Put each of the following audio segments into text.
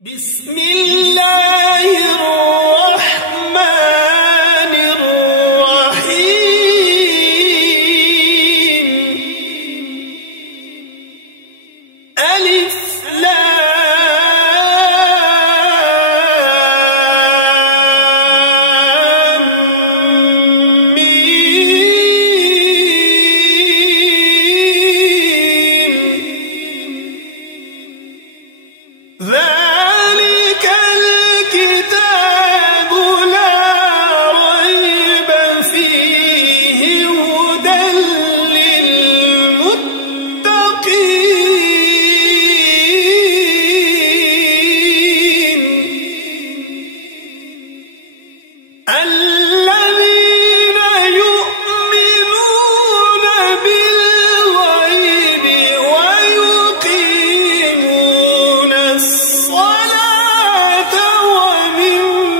بسم الله الرحمن الرحيم. ألف لام ميم. ذلك الكتاب لا ريب فيه هدى للمتقين الذين يؤمنون بالغيب ويقيمون الصلاة ومما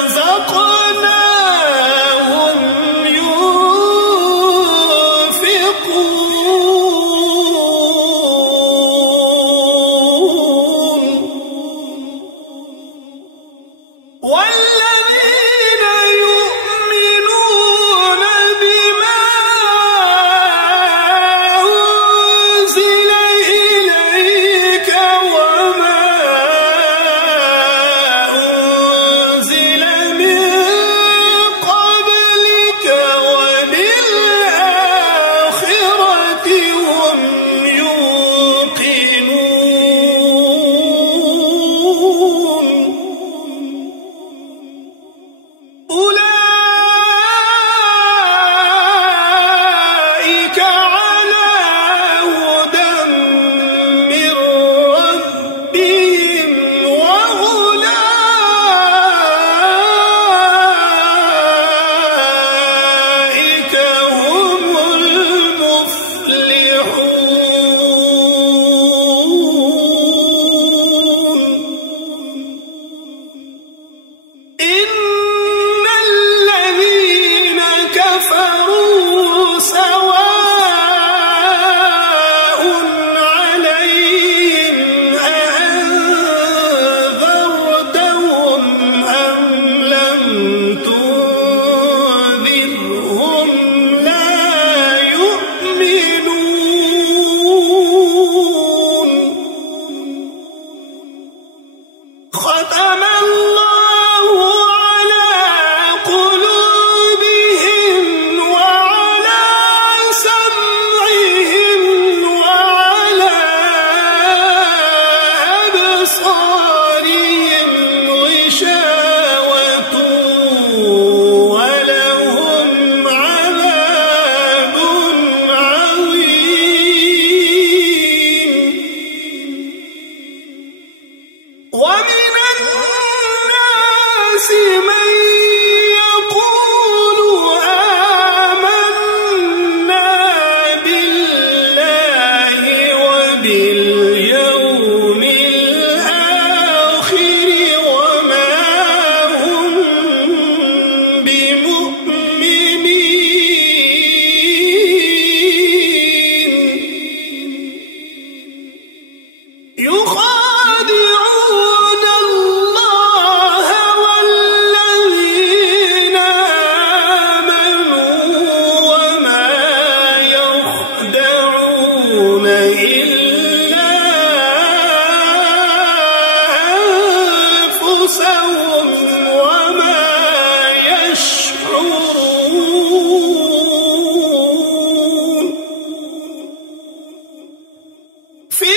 رزقناهم ينفقون والذين يؤمنون بما أنزل إليك وما أنزل من قبلك وبالآخرة هم يوقنون أولئك على هدى من ربهم وأولئك هم المفلحون. إن الذين كفروا سواء عليهم أأنذرتهم أم لم تنذرهم لا يؤمنون. ختم الله على قلوبهم وعلى سمعهم وعلى أبصارهم غشاوة ولهم عذاب عظيم. ومن الناس من يقول آمنا بالله وباليوم الآخر وما هم بمؤمنين. يخادعون الله والذين آمنوا وما يخدعون إلا أنفسهم وما يشعرون. في